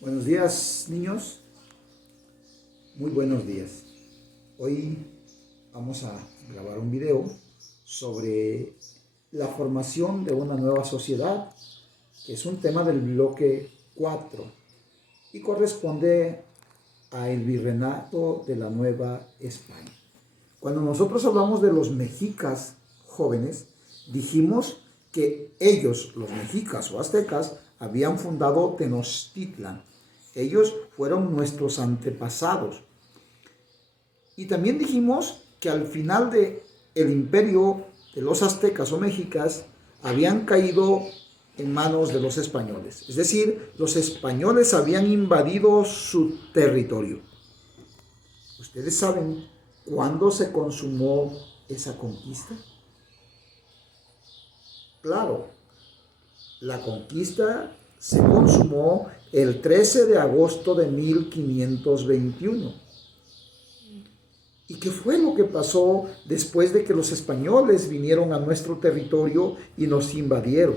Buenos días, niños. Muy buenos días. Hoy vamos a grabar un video sobre la formación de una nueva sociedad, que es un tema del bloque 4 y corresponde al virreinato de la Nueva España. Cuando nosotros hablamos de los mexicas jóvenes, dijimos que ellos, los mexicas o aztecas, habían fundado Tenochtitlan. Ellos fueron nuestros antepasados. Y también dijimos que al final del imperio de los aztecas o mexicas habían caído en manos de los españoles. Es decir, los españoles habían invadido su territorio. ¿Ustedes saben cuándo se consumó esa conquista? Claro, la conquista se consumó el 13 de agosto de 1521. ¿Y qué fue lo que pasó después de que los españoles vinieron a nuestro territorio y nos invadieron?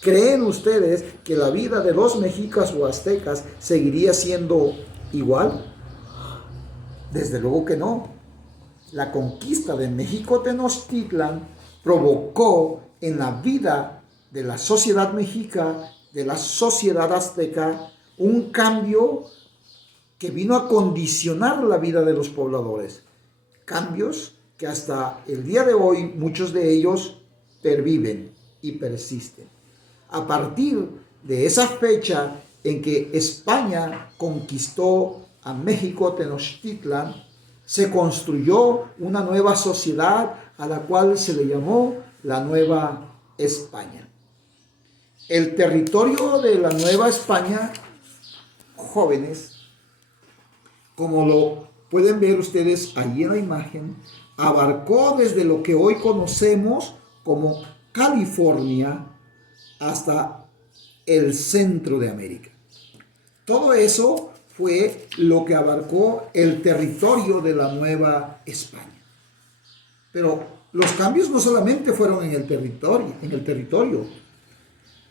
¿Creen ustedes que la vida de los mexicas o aztecas seguiría siendo igual? Desde luego que no. La conquista de México Tenochtitlan provocó en la vida de la sociedad mexica, de la sociedad azteca, un cambio que vino a condicionar la vida de los pobladores. Cambios que hasta el día de hoy muchos de ellos perviven y persisten. A partir de esa fecha en que España conquistó a México Tenochtitlan, se construyó una nueva sociedad a la cual se le llamó la Nueva España. El territorio de la Nueva España, jóvenes, como lo pueden ver ustedes ahí en la imagen, abarcó desde lo que hoy conocemos como California hasta el centro de América. Todo eso fue lo que abarcó el territorio de la Nueva España. Pero los cambios no solamente fueron en el territorio.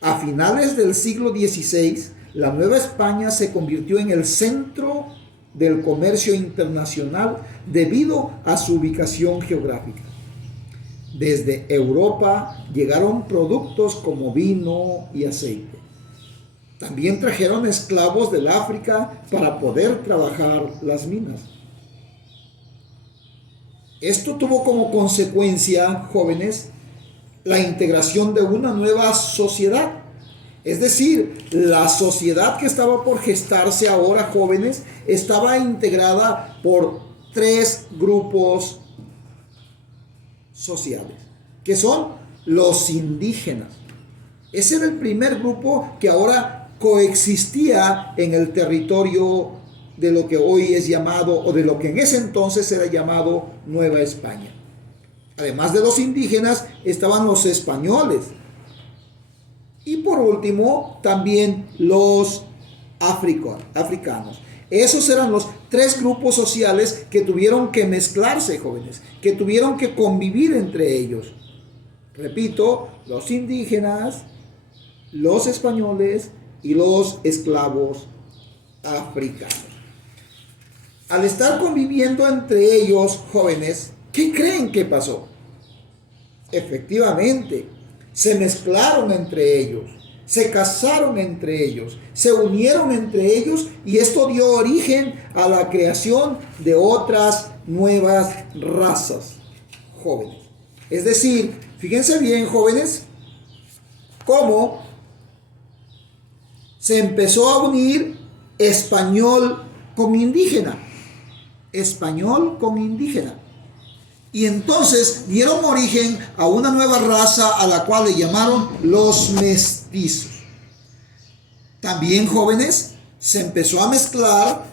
A finales del siglo XVI, la Nueva España se convirtió en el centro del comercio internacional debido a su ubicación geográfica. Desde Europa llegaron productos como vino y aceite. También trajeron esclavos del África para poder trabajar las minas. Esto tuvo como consecuencia, jóvenes, la integración de una nueva sociedad. Es decir, la sociedad que estaba por gestarse ahora, jóvenes, estaba integrada por 3 grupos sociales, que son los indígenas. Ese era el primer grupo que ahora coexistía en el territorio de lo que hoy es llamado, o de lo que en ese entonces era llamado Nueva España. Además de los indígenas, estaban los españoles. Y por último, también los africanos. Esos eran los 3 grupos sociales que tuvieron que mezclarse, jóvenes, que tuvieron que convivir entre ellos. Repito, los indígenas, los españoles y los esclavos africanos. Al estar conviviendo entre ellos, jóvenes, ¿qué creen que pasó? Efectivamente, se mezclaron entre ellos, se casaron entre ellos, se unieron entre ellos, y esto dio origen a la creación de otras nuevas razas, jóvenes. Es decir, fíjense bien, jóvenes, cómo se empezó a unir español con indígena. Español con indígena. Y entonces dieron origen a una nueva raza a la cual le llamaron los mestizos. También, jóvenes, se empezó a mezclar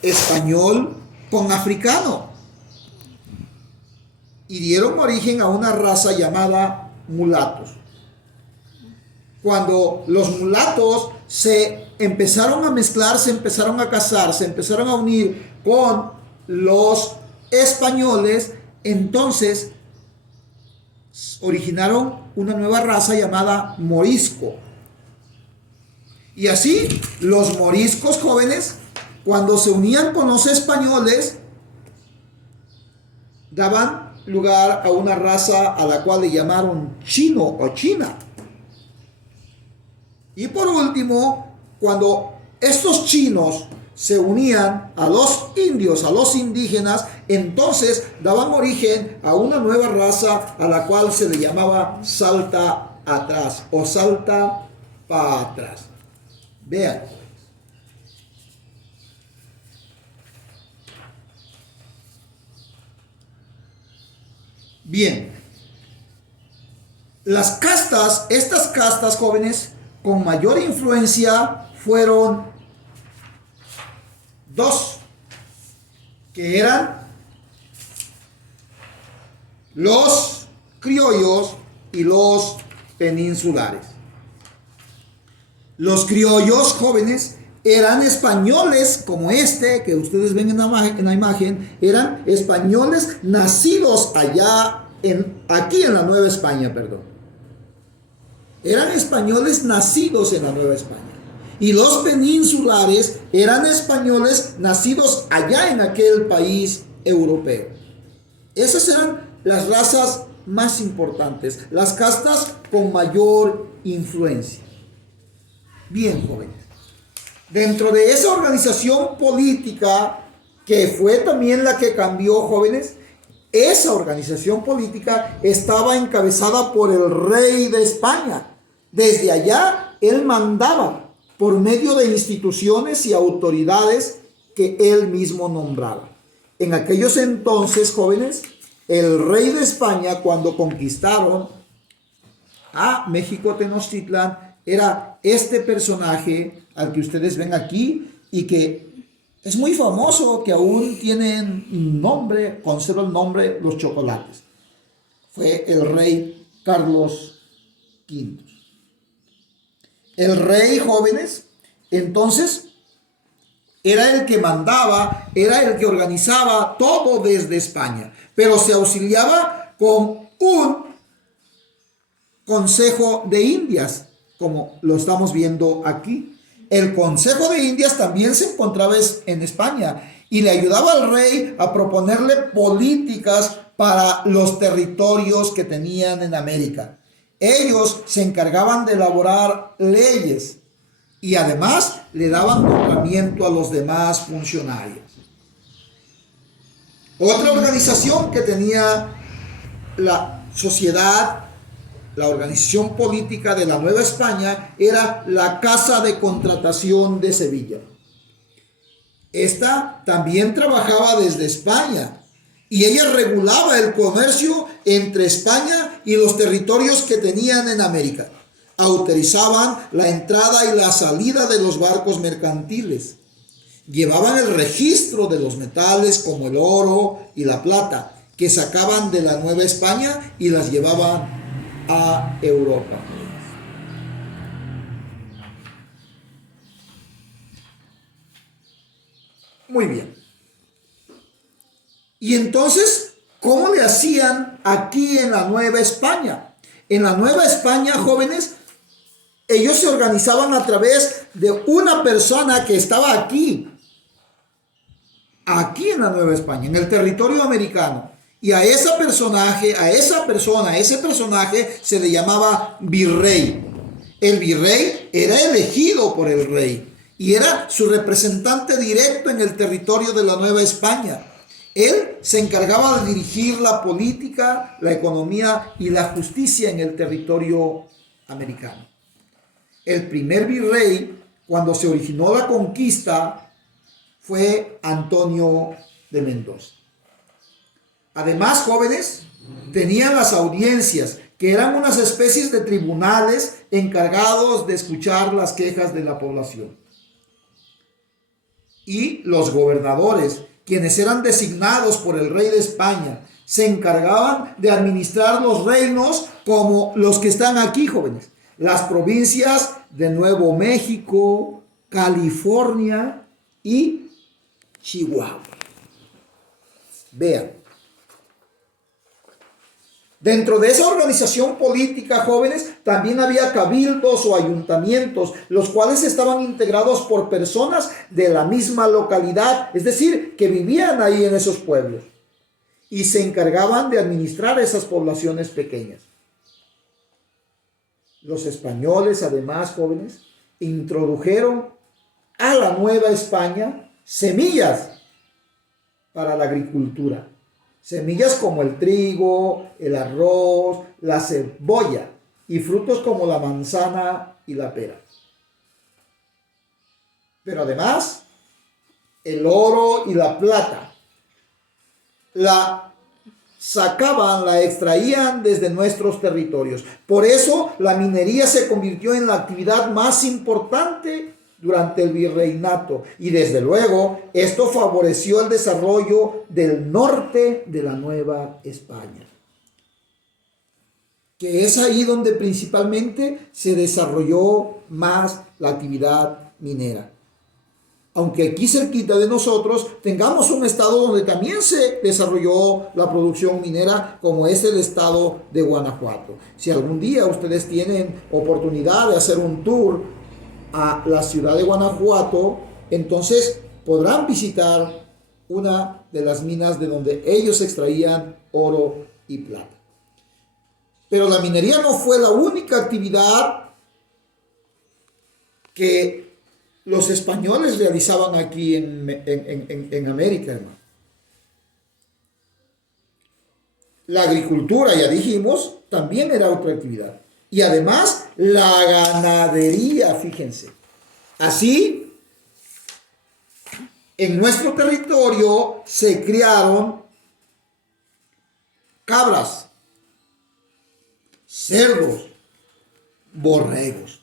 español con africano. Y dieron origen a una raza llamada mulatos. Cuando los mulatos se empezaron a mezclar, se empezaron a casar, se empezaron a unir con los españoles, entonces originaron una nueva raza llamada morisco. Y así los moriscos jóvenes, cuando se unían con los españoles, daban lugar a una raza a la cual le llamaron chino o china. Y por último, cuando estos chinos se unían a los indios, a los indígenas, entonces daban origen a una nueva raza a la cual se le llamaba salta atrás o salta para atrás. Vean. Bien. Las castas, estas castas jóvenes con mayor influencia fueron dos, que eran los criollos y los peninsulares. Los criollos jóvenes eran españoles como este que ustedes ven en la imagen, eran españoles nacidos aquí en la Nueva España, perdón. Eran españoles nacidos en la Nueva España. Y los peninsulares eran españoles nacidos allá en aquel país europeo. Esas eran las razas más importantes, las castas con mayor influencia. Bien, jóvenes. Dentro de esa organización política, que fue también la que cambió, jóvenes, esa organización política estaba encabezada por el rey de España. Desde allá, él mandaba por medio de instituciones y autoridades que él mismo nombraba. En aquellos entonces, jóvenes, el rey de España, cuando conquistaron a México Tenochtitlan, era este personaje al que ustedes ven aquí y que es muy famoso, que aún tienen un nombre, conserva el nombre, los chocolates. Fue el rey Carlos V. El rey, jóvenes, entonces, era el que mandaba, era el que organizaba todo desde España, pero se auxiliaba con un Consejo de Indias, como lo estamos viendo aquí. El Consejo de Indias también se encontraba en España y le ayudaba al rey a proponerle políticas para los territorios que tenían en América. Ellos se encargaban de elaborar leyes y además le daban nombramiento a los demás funcionarios. Otra organización que tenía la sociedad, la organización política de la Nueva España, era la Casa de Contratación de Sevilla. Esta también trabajaba desde España y ella regulaba el comercio entre España y los territorios que tenían en América. Autorizaban la entrada y la salida de los barcos mercantiles. Llevaban el registro de los metales como el oro y la plata que sacaban de la Nueva España y las llevaban a Europa. Muy bien. Y entonces, ¿cómo le hacían aquí en la Nueva España? En la Nueva España, jóvenes, ellos se organizaban a través de una persona que estaba aquí en la Nueva España, en el territorio americano. Y a ese personaje se le llamaba virrey. El virrey era elegido por el rey y era su representante directo en el territorio de la Nueva España. Él se encargaba de dirigir la política, la economía y la justicia en el territorio americano. El primer virrey, cuando se originó la conquista, fue Antonio de Mendoza. Además, jóvenes, tenían las audiencias, que eran unas especies de tribunales encargados de escuchar las quejas de la población. Y los gobernadores, quienes eran designados por el rey de España, se encargaban de administrar los reinos como los que están aquí, jóvenes. Las provincias de Nuevo México, California y Chihuahua. Vean. Dentro de esa organización política, jóvenes, también había cabildos o ayuntamientos, los cuales estaban integrados por personas de la misma localidad, es decir, que vivían ahí en esos pueblos y se encargaban de administrar esas poblaciones pequeñas. Los españoles, además, jóvenes, introdujeron a la Nueva España semillas para la agricultura. Semillas como el trigo, el arroz, la cebolla y frutos como la manzana y la pera. Pero además, el oro y la plata la sacaban, la extraían desde nuestros territorios. Por eso la minería se convirtió en la actividad más importante durante el virreinato, y desde luego esto favoreció el desarrollo del norte de la Nueva España, que es ahí donde principalmente se desarrolló más la actividad minera. Aunque aquí cerquita de nosotros tengamos un estado donde también se desarrolló la producción minera, como es el estado de Guanajuato. Si algún día ustedes tienen oportunidad de hacer un tour a la ciudad de Guanajuato, entonces podrán visitar una de las minas de donde ellos extraían oro y plata. Pero la minería no fue la única actividad que los españoles realizaban aquí en América, hermano. La agricultura, ya dijimos, también era otra actividad. Y además, la ganadería, fíjense. Así, en nuestro territorio se criaron cabras, cerdos, borregos.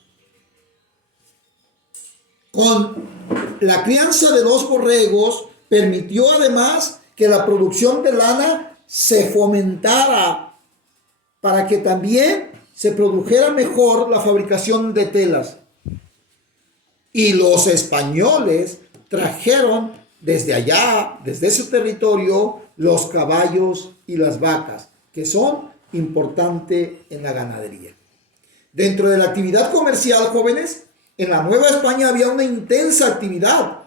Con la crianza de los borregos permitió además que la producción de lana se fomentara para que también se produjera mejor la fabricación de telas. Y los españoles trajeron desde allá, desde ese territorio, los caballos y las vacas, que son importantes en la ganadería. Dentro de la actividad comercial, jóvenes, en la Nueva España había una intensa actividad,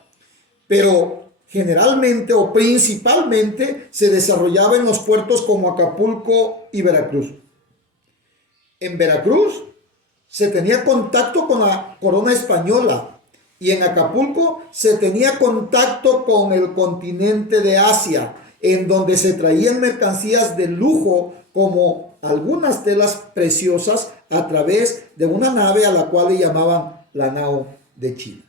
pero generalmente o principalmente se desarrollaba en los puertos como Acapulco y Veracruz. En Veracruz se tenía contacto con la corona española y en Acapulco se tenía contacto con el continente de Asia, en donde se traían mercancías de lujo como algunas telas preciosas a través de una nave a la cual le llamaban la nao de China.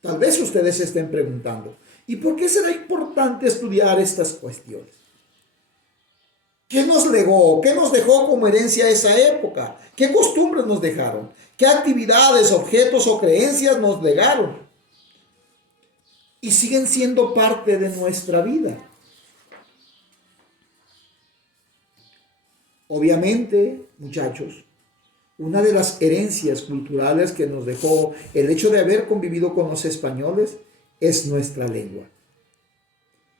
Tal vez ustedes se estén preguntando, ¿y por qué será importante estudiar estas cuestiones? ¿Qué nos legó? ¿Qué nos dejó como herencia esa época? ¿Qué costumbres nos dejaron? ¿Qué actividades, objetos o creencias nos legaron? Y siguen siendo parte de nuestra vida. Obviamente, muchachos, una de las herencias culturales que nos dejó el hecho de haber convivido con los españoles es nuestra lengua.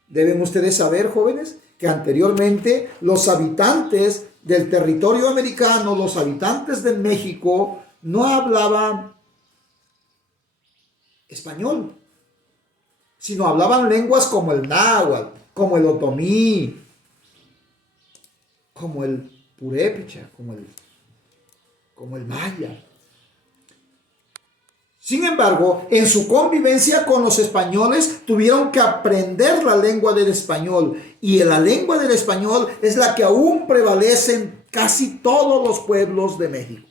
Deben ustedes saber, jóvenes, que anteriormente los habitantes del territorio americano, los habitantes de México, no hablaban español, sino hablaban lenguas como el náhuatl, como el otomí, como el purépecha, como el maya. Sin embargo, en su convivencia con los españoles tuvieron que aprender la lengua del español, y la lengua del español es la que aún prevalece en casi todos los pueblos de México.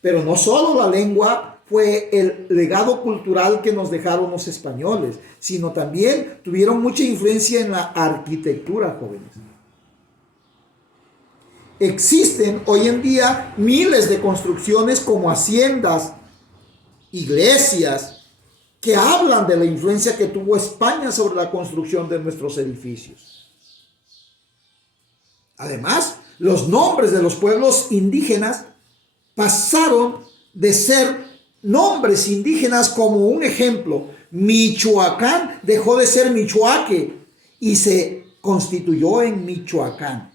Pero no solo la lengua fue el legado cultural que nos dejaron los españoles, sino también tuvieron mucha influencia en la arquitectura, jóvenes. Existen hoy en día miles de construcciones como haciendas, iglesias, que hablan de la influencia que tuvo España sobre la construcción de nuestros edificios. Además, los nombres de los pueblos indígenas pasaron de ser nombres indígenas como un ejemplo. Michoacán dejó de ser Michoaque y se constituyó en Michoacán.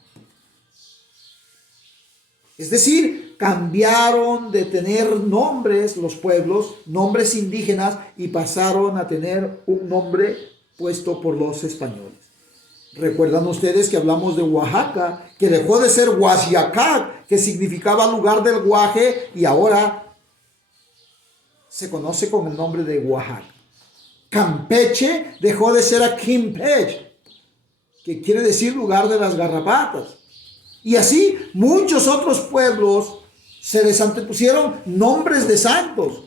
Es decir, cambiaron de tener nombres los pueblos, nombres indígenas, y pasaron a tener un nombre puesto por los españoles. Recuerdan ustedes que hablamos de Oaxaca, que dejó de ser Huaxiacac, que significaba lugar del guaje, y ahora se conoce con el nombre de Oaxaca. Campeche dejó de ser Aquimpech, que quiere decir lugar de las garrapatas. Y así muchos otros pueblos se les antepusieron nombres de santos.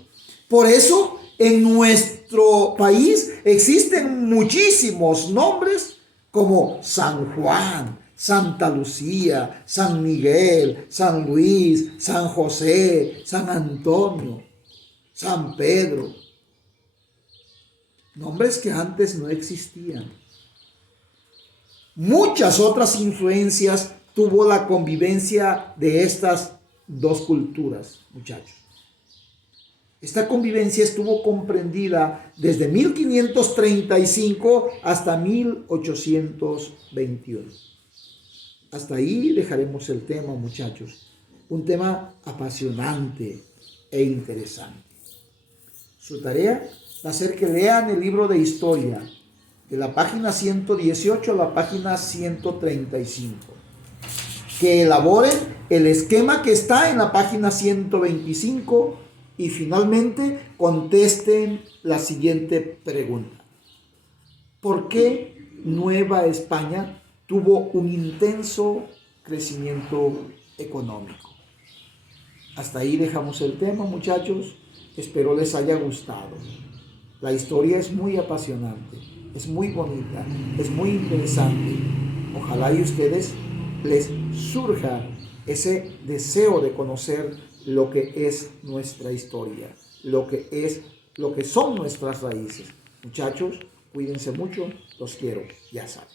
Por eso en nuestro país existen muchísimos nombres como San Juan, Santa Lucía, San Miguel, San Luis, San José, San Antonio, San Pedro. Nombres que antes no existían. Muchas otras influencias tuvo la convivencia de estas dos culturas, muchachos. Esta convivencia estuvo comprendida desde 1535 hasta 1821. Hasta ahí dejaremos el tema, muchachos. Un tema apasionante e interesante. Su tarea va a ser que lean el libro de historia de la página 118 a la página 135. Que elaboren el esquema que está en la página 125 y finalmente contesten la siguiente pregunta. ¿Por qué Nueva España tuvo un intenso crecimiento económico? Hasta ahí dejamos el tema, muchachos. Espero les haya gustado. La historia es muy apasionante, es muy bonita, es muy interesante. Ojalá y ustedes les surja ese deseo de conocer lo que es nuestra historia, lo que son nuestras raíces. Muchachos, cuídense mucho, los quiero, ya saben.